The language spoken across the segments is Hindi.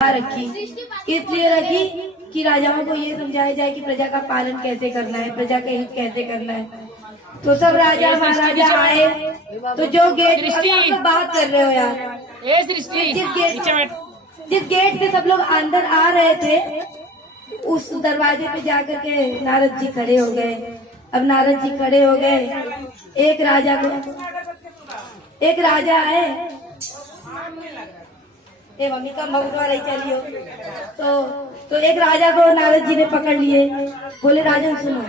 रखी इसलिए रखी कि राजाओं को ये समझाया जाए कि प्रजा का पालन कैसे करना है, प्रजा का हित कैसे करना है। तो सब राजा महाराजा आए तो जो गेट सब बात कर रहे हो यार, जिस गेट से सब लोग अंदर आ रहे थे उस दरवाजे पे जाकर के नारद जी खड़े हो गए। अब नारद जी खड़े हो गए, एक राजा आए, ए मम्मी का मगवा रही चलियो। तो एक राजा को नारद जी ने पकड़ लिए, बोले राजन सुनो।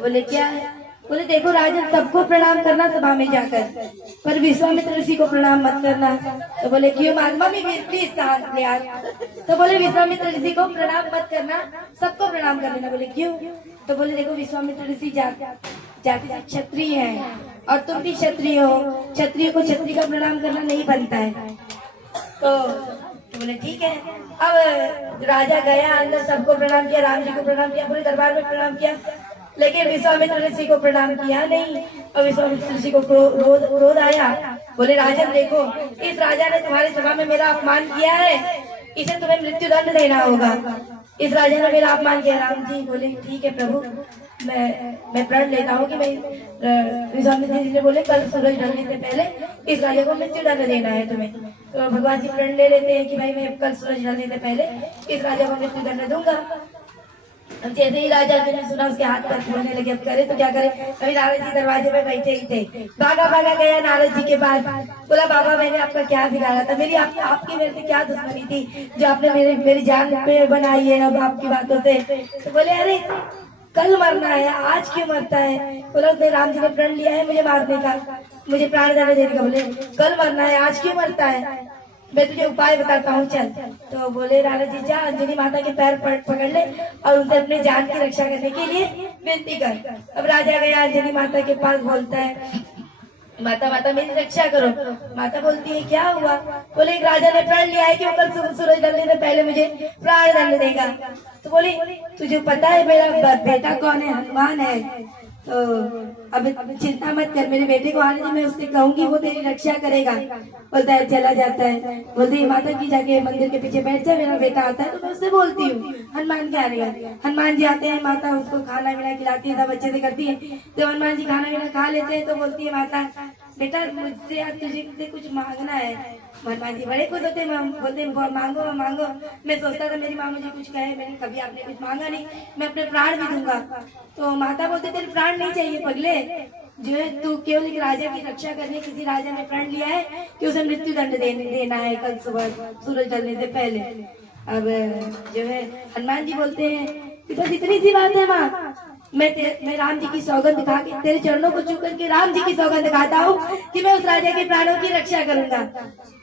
बोले क्या है? बोले देखो राजन, सबको प्रणाम करना सभा में जाकर, पर विश्वामित्र ऋषि को प्रणाम मत करना। तो बोले क्यों महात्मा भी प्लीज शांत यार। तो बोले विश्वामित्र ऋषि को प्रणाम मत करना, सबको प्रणाम कर लेना। बोले क्यों? तो बोले देखो विश्वामित्र ऋषि जाति से क्षत्रिय है और तुम भी क्षत्रिय हो, क्षत्रिय को क्षत्रिय का प्रणाम करना नहीं बनता है। तो बोले ठीक है। अब राजा गया अंदर, सबको प्रणाम किया, राम जी को प्रणाम किया, पूरे दरबार में प्रणाम किया, लेकिन विश्वामित्र ऋषि को प्रणाम किया नहीं। और विश्वामित्र ऋषि को क्रोध आया। बोले राजन देखो, इस राजा ने तुम्हारी सभा में मेरा अपमान किया है, इसे तुम्हें मृत्युदंड देना होगा। इस राजा ने मेरा अपमान किया। राम जी बोले ठीक है प्रभु, मैं प्रण लेता हूँ कि मैं विश्वामित्र जी ने बोले कल सूरज ढलने से पहले इस राजा को मृत्युदंड देना है तुम्हें। तो भगवान जी प्रण ले लेते हैं कि भाई मैं कल सूरज ढलने से पहले इस राजा को मृत्युदंड दूंगा। जैसे ही राजा जी ने सुना उसके हाथ पर बोलने लगे, अब करे तो क्या करे। अभी नारद जी दरवाजे पे बैठे ही थे, भागा गया नारद जी के पास। बोला बाबा मैंने आपका क्या बिगाड़ा था, मेरी आपकी मेरे से क्या दुश्मनी थी जो आपने मेरी जान पे बनाई है अब आपकी बातों से। तो बोले अरे कल मरना है, आज क्यों मरता है? बोला उसने राम जी ने प्रण लिया है मुझे मारने का, मुझे प्राण देने देने का। बोले कल मरना है, आज क्यों मरता है? मैं तुझे उपाय बताता हूँ चल। तो बोले नारद जी जा अंजनी माता के पैर पकड़ ले और उनसे अपने जान की रक्षा करने के लिए विनती कर। अब राजा गया अंजनी माता के पास, बोलता है माता मेरी रक्षा करो। माता बोलती है क्या हुआ? बोले एक राजा ने प्रण लिया है कि वो कल सूरज ढलने से पहले मुझे प्राण दंड देगा। तो बोली तुझे पता है मेरा बेटा कौन है? हनुमान है। तो अब चिंता मत कर, मेरे बेटे को आने दे, मैं उससे कहूंगी वो तेरी रक्षा करेगा। बोलता है चला जाता है। बोलती है माता की जाके मंदिर के पीछे बैठ जा, मेरा बेटा आता है तो मैं उससे बोलती हूँ हनुमान क्या आएगा। हनुमान जी आते हैं, माता उसको खाना पीना खिलाती है, सब अच्छे से करती है। तो हनुमान जी खाना पीना खा लेते हैं तो बोलती है माता बेटा मुझसे आज तुझे कुछ मांगना है। हनुमान जी बड़े खुश होते, बोलते मांगो मांगो। मैं सोचता था मेरी माँ मुझे कुछ कहे, मैंने कभी आपने कुछ मांगा नहीं, मैं अपने प्राण भी दूंगा। तो माता बोलते तेरे प्राण नहीं चाहिए पगले, जो है तू केवल एक राजा की रक्षा करने, किसी राजा ने प्रण लिया है कि उसे मृत्यु दंड देना है कल सुबह सूरज ढलने से पहले। अब जो है हनुमान जी बोलते हैं कि बस इतनी सी बात है माँ, मैं राम जी की सौगंध खा के तेरे चरणों को छू करके राम जी की सौगंध खाता हूँ कि मैं उस राजा के प्राणों की रक्षा करूंगा।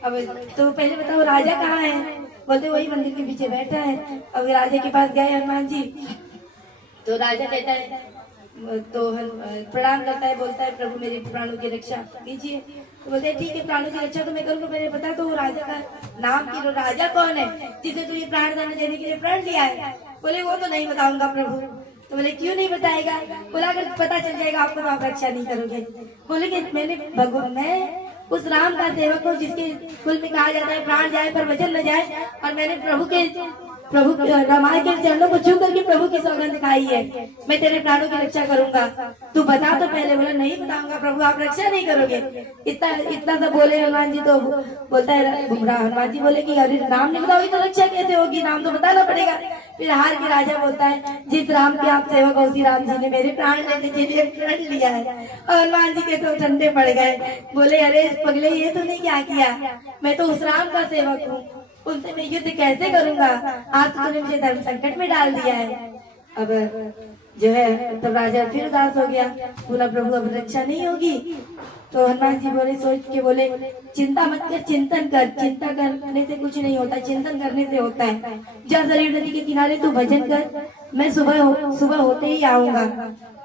अब तो पहले बताओ राजा कहाँ है? बोलते वही मंदिर के पीछे बैठा है। अब राजा के पास गए हनुमान जी, तो राजा कहता है तो प्रणाम करता है, बोलता है प्रभु मेरे प्राणों की रक्षा कीजिए। तो बोलते हैं ठीक है प्राणों की रक्षा तो मैं करूँगा, मैंने बता तो वो राजा का नाम की, राजा कौन है जिसे तू ये प्राण दंड देने के लिए प्रण लिया है? बोले वो तो नहीं बताऊंगा प्रभु। तो बोले क्यों नहीं बताएगा? बोला अगर पता चल जाएगा आपको तो आप रक्षा नहीं करोगे। बोले कि मैं उस राम का सेवक हूँ जिसके कुल में कहा जाता है प्राण जाए पर वचन न जाए, और मैंने प्रभु रामायण के चरणों को छू करके प्रभु की सौगंध खाई है, मैं तेरे प्राणों की रक्षा करूंगा, तू बता तो पहले। बोला नहीं बताऊंगा प्रभु, आप रक्षा नहीं करोगे। इतना सब बोले हनुमान जी। तो बोलता है हनुमान जी बोले कि अरे नाम नहीं बताओगे तो रक्षा कैसे होगी, नाम तो बताना पड़ेगा। फिर हार के राजा बोलता है जिस राम के आप सेवक हो उसी राम जी ने मेरे प्राण लेने के लिए प्रण लिया है। और हनुमान जी के तो ठंडे पड़ गए, बोले अरे पगले ये तूने क्या किया, मैं तो उस राम का सेवक हूँ, उनसे मैं युद्ध कैसे करूंगा, आज तूने मुझे धर्म संकट में डाल दिया है। अब जो है तब राजा फिर उदास हो गया, बोला प्रभु अब रक्षा नहीं होगी। तो हनुमान जी बोले सोच के बोले चिंता मत कर, चिंतन कर, चिंता करने से कुछ नहीं होता, चिंतन करने से होता है। जा सरयू नदी के किनारे तू भजन कर, मैं सुबह होते ही आऊंगा।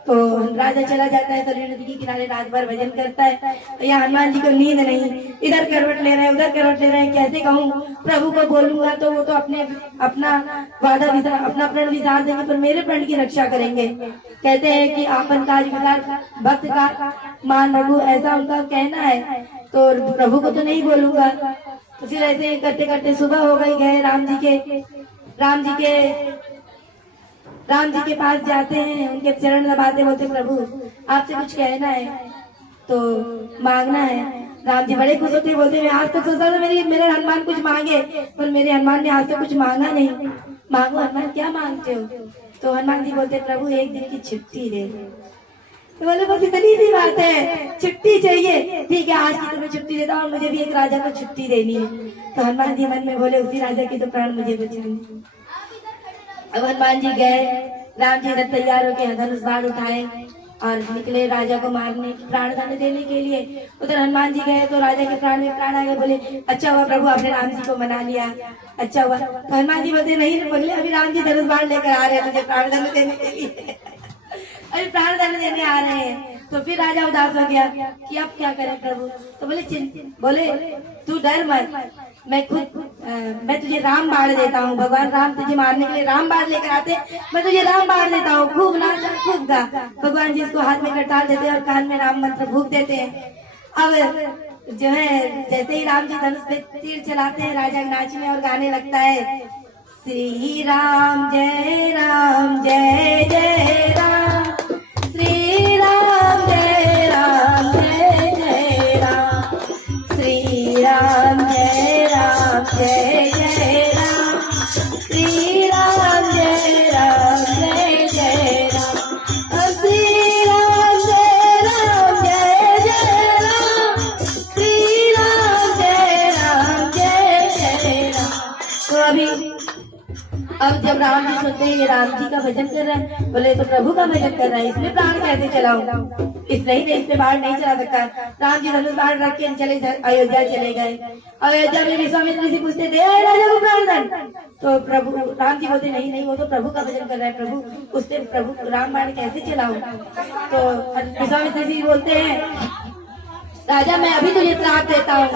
तो राजा चला जाता है सरयू नदी के किनारे, रात भर भजन करता है। यहाँ हनुमान जी को नींद नहीं, इधर करवट ले रहे हैं उधर करवट ले रहे हैं, कैसे कहूँ प्रभु को बोलूंगा तो वो तो अपना अपना प्रण विसार देंगे, पर मेरे प्रण की रक्षा करेंगे। कहते हैं कि आपन काज विसार भक्त का मान रघु, ऐसा उनका कहना है। तो प्रभु को तो नहीं बोलूंगा, उसी वजह से करते करते सुबह हो गई। गए राम जी के पास जाते हैं, उनके चरण दबाते, बोलते प्रभु आपसे कुछ कहना है तो मांगना है। राम जी बड़े खुश होते, बोलते मैं आज तक सोचा था मेरे हनुमान कुछ मांगे, पर मेरे हनुमान ने आज तक कुछ मांगा नहीं। मांगो हनुमान, क्या मांगते हो? तो हनुमान जी बोलते प्रभु एक दिन की छुट्टी दे। तो बोले बस इतनी सी बात है, छुट्टी चाहिए, ठीक है आज की तुम्हें छुट्टी देता हूँ, मुझे भी एक राजा को छुट्टी देनी है। तो हनुमान जी मन में बोले उसी राजा की तो प्राण मुझे बचाने। अब हनुमान जी गए, राम जी इधर तैयार होकर धनुष बाण उठाए और निकले राजा को मारने, प्राण दंड देने के लिए। उधर हनुमान जी गए तो राजा के प्राण में प्राण आ गए। बोले अच्छा हुआ प्रभु आपने राम जी को मना लिया, अच्छा हुआ। तो हनुमान जी बोलते नहीं बोले अभी राम जी धनुष बाण लेकर आ रहे हैं मुझे प्राण दंड देने के लिए अभी प्राण दंड देने आ रहे हैं। तो फिर राजा उदास हो गया कि अब क्या करें प्रभु। तो बोले तू डर मत, मैं तुझे राम बाण देता हूँ। भगवान राम तुझे मारने के लिए राम बाण लेकर आते, मैं तुझे राम बाण देता हूँ, खूब नाच खूब गा। भगवान जी उसको हाथ में कटार देते हैं और कान में राम मंत्र फूंक देते हैं। अब जो है जैसे ही राम जी धनुष पे तीर चलाते हैं, राजा नाचने और गाने लगता है, श्री राम जय जय राम, श्री राम जय जय राम, श्री राम जय राम, श्री राम जय जय राम, श्री राम जय राम, श्री राम जय राम। तो अभी अब जब राम जी सुनते हैं ये राम जी का भजन कर रहे हैं, बोले तो प्रभु का भजन कर रहा है, इसमें प्राण कैसे चलाऊं? इसमें बाढ़ नहीं चला सकता। राम जी धनुष बाढ़ रख के चले अयोध्या चले गए। अयोध्या में विश्वामित्र जी पूछते दे राजा को प्राण दंड। तो प्रभु राम जी बोलते नहीं वो तो प्रभु का भजन कर रहा है, प्रभु उससे प्रभु राम बाण कैसे चलाऊं? तो विश्वामित्र जी बोलते हैं राजा मैं अभी तुझे श्राप देता हूँ,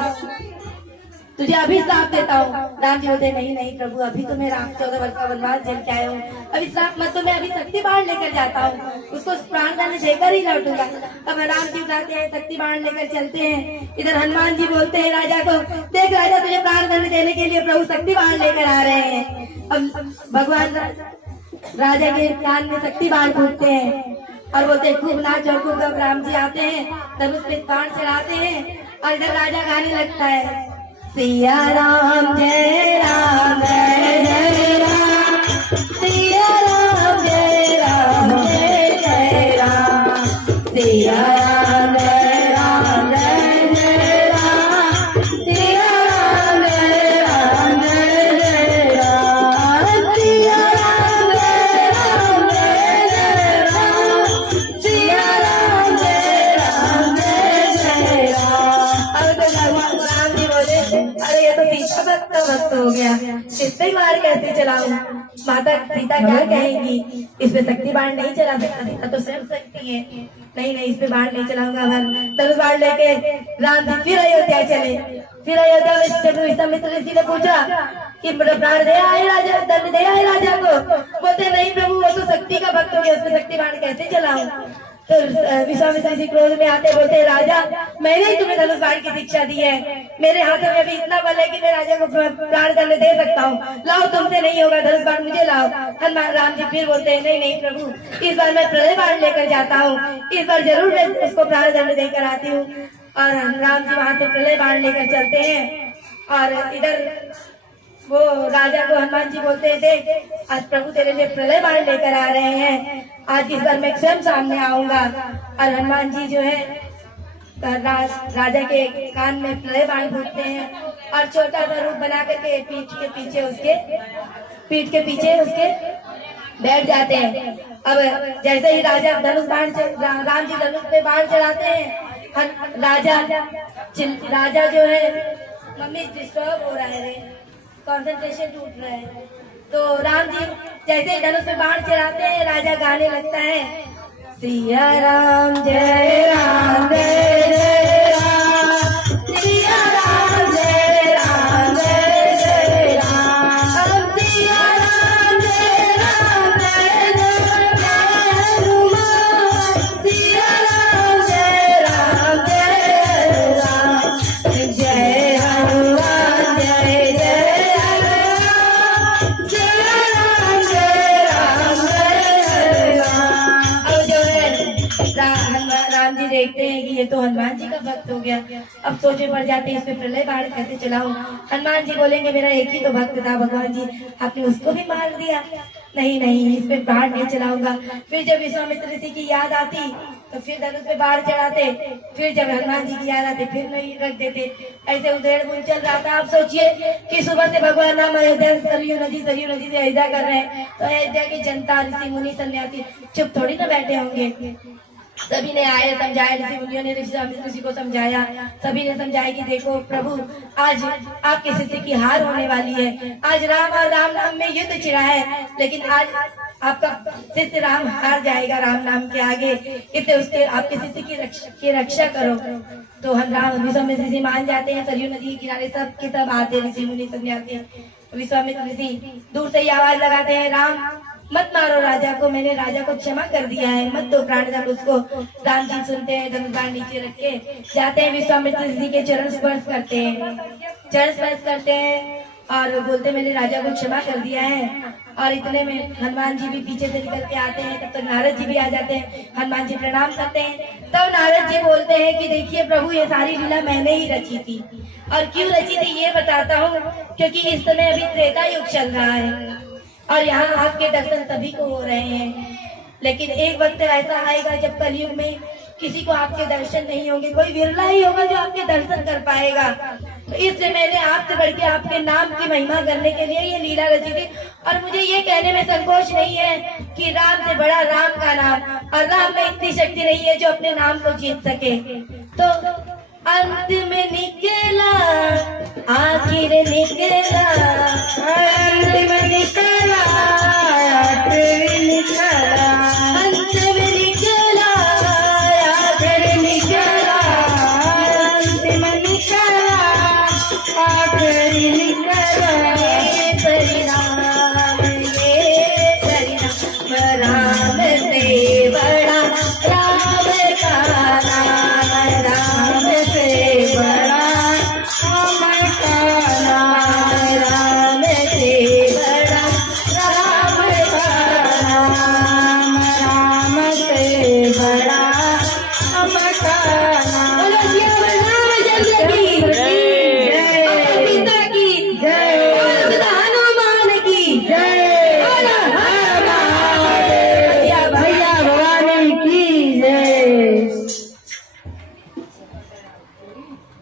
तुझे अभी श्राप देता हूँ। राम जी बोलते नहीं प्रभु अभी तो मैं राम 14 वर्ष का वनवास झेल के आया हूँ, अभी श्राप मत, तो मैं अभी शक्ति बाण लेकर जाता हूँ, उसको प्राण दंड देकर ही लौटूंगा। अब राम जी उठाते हैं, शक्ति बाण लेकर चलते हैं। इधर हनुमान जी बोलते हैं राजा को देख राजा तुझे प्राण दंड देने के लिए प्रभु शक्ति बाण लेकर आ रहे हैं। अब भगवान राजा के कान में शक्ति बाण फूटते हैं और बोलते खूब नाच और खूब। राम जी आते हैं, धनुष पे बाण चढ़ाते हैं और इधर राजा गाने लगता है सिया राम जय राम, सिया राम जय राम, सिया राम जय राम, सिया राम जय राम, सिया राम जय राम, सिया राम जय राम। अब तो भगवान राम जी बोले अरे ये तो सीता भक्त हो गया, इससे बाण कैसे चलाऊं? माता सीता क्या कहेंगी? इस पे शक्ति बाण नहीं चला सकता, सीता तो स्वयं शक्ति है। नहीं इस पे बाण नहीं चलाऊंगा। धनुष बाण लेके राम जी फिर अयोध्या चले। फिर अयोध्या में जब विश्वामित्र जी ने पूछा कि प्राण दे आए राजा, दंड दे आए राजा को, बोलते नहीं प्रभु वो तो शक्ति का भक्त हो गया, उस पे शक्ति बाण कैसे चलाऊं? तो विश्वामित्र जी क्रोध में आते बोलते राजा मैंने ही तुम्हें धनुष बाण की शिक्षा दी है, मेरे हाथों में भी इतना बल है कि मैं राजा को प्राण दंड दे सकता हूँ, लाओ तुमसे नहीं होगा, धनुष बाण मुझे लाओ। हनुमान राम जी फिर बोलते हैं नहीं प्रभु इस बार मैं प्रलय बाण लेकर जाता हूँ, इस बार जरूर मैं उसको प्राण दंड देकर आती हूँ। और राम जी वहां से प्रलय बाण लेकर चलते हैं और इधर वो राजा को हनुमान जी बोलते हैं देख आज प्रभु तेरे लिए प्रलय बाण लेकर आ रहे हैं, आज इस बार मैं स्वयं सामने आऊंगा। और हनुमान जी जो है राजा के कान में प्रलय बाण फूटते हैं और छोटा सा रूप बना करके पीठ के पीछे उसके बैठ जाते हैं। अब जैसे ही राजा धनुष बाण राम जी धनुष पे बाण चढ़ाते हैं, राजा जो है मम्मी डिस्टर्ब हो रहा है, कंसंट्रेशन टूट रहा है। तो राम जी जैसे ही धनुष पे बाण चढ़ाते हैं, राजा गाने लगता है सिया राम जय राम, सिया राम जय राम, सिया राम जय राम, सिया राम जय राम, जय हनुमान ये तो हनुमान जी का भक्त हो गया। अब सोचे पड़ जाते हैं इसमें प्रलय बाण कैसे चलाऊं। हनुमान जी बोलेंगे मेरा एक ही तो भक्त था भगवान जी, आपने उसको भी मार दिया। नहीं नहीं, इस पे बाण नहीं चलाऊंगा। फिर जब विश्वामित्र ऋषि की याद आती तो फिर धनुष पे बाढ़ चढ़ाते, फिर जब हनुमान जी की याद आती फिर नहीं रख देते। ऐसे उधेड़ बुन चल रहा था। आप सोचिए कि सुबह से भगवान राम अयोध्या सरयू नदी से अयोध्या कर रहे हैं, तो अयोध्या की जनता ऋषि मुनि सन्यासी चुप थोड़ी ना बैठे होंगे। सभी ने आए, समझाया, ऋषि मुनियों ने ऋषि को समझाया। सभी ने समझाया कि देखो प्रभु, आज आपके शिष्य की हार होने वाली है। आज राम और राम नाम में युद्ध छिड़ा है, लेकिन आज आपका शिष्य राम हार जाएगा राम नाम के आगे। इसलिए उसके आपके शिष्य की रक्षा करो। तो हम राम विश्वामित्र ऋषि मान जाते हैं। सरयू नदी के किनारे सब के सब आते ऋषि मुनि सन्यासी। विश्वामित्र ऋषि दूर से ही आवाज लगाते हैं, राम मत मारो राजा को, मैंने राजा को क्षमा कर दिया है, मत दो प्राण दंड उसको। राम जी सुनते हैं, धनुष बाण नीचे रख के जाते हैं, विश्वामित्र ऋषि के चरण स्पर्श करते हैं, चरण स्पर्श करते हैं और बोलते मैंने राजा को क्षमा कर दिया है। और इतने में हनुमान जी भी पीछे से निकल के आते हैं। तब तक नारद जी भी आ जाते हैं। हनुमान जी प्रणाम करते हैं। तब नारद जी बोलते हैं कि देखिए प्रभु, ये सारी लीला मैंने ही रची थी। और क्यों रची थी ये बताता हूँ, क्योंकि इस समय अभी त्रेता युग चल रहा है और यहाँ आपके दर्शन सभी को हो रहे हैं। लेकिन एक वक्त ऐसा आएगा जब कलयुग में किसी को आपके दर्शन नहीं होंगे, कोई विरला ही होगा जो आपके दर्शन कर पाएगा। तो इसलिए मैंने आपसे बढ़ के आपके नाम की महिमा करने के लिए ये लीला रची थी। और मुझे ये कहने में संकोच नहीं है कि राम से बड़ा राम का नाम, और राम में इतनी शक्ति नहीं है जो अपने नाम को जीत सके। तो अंत में निकला, आखिर निकला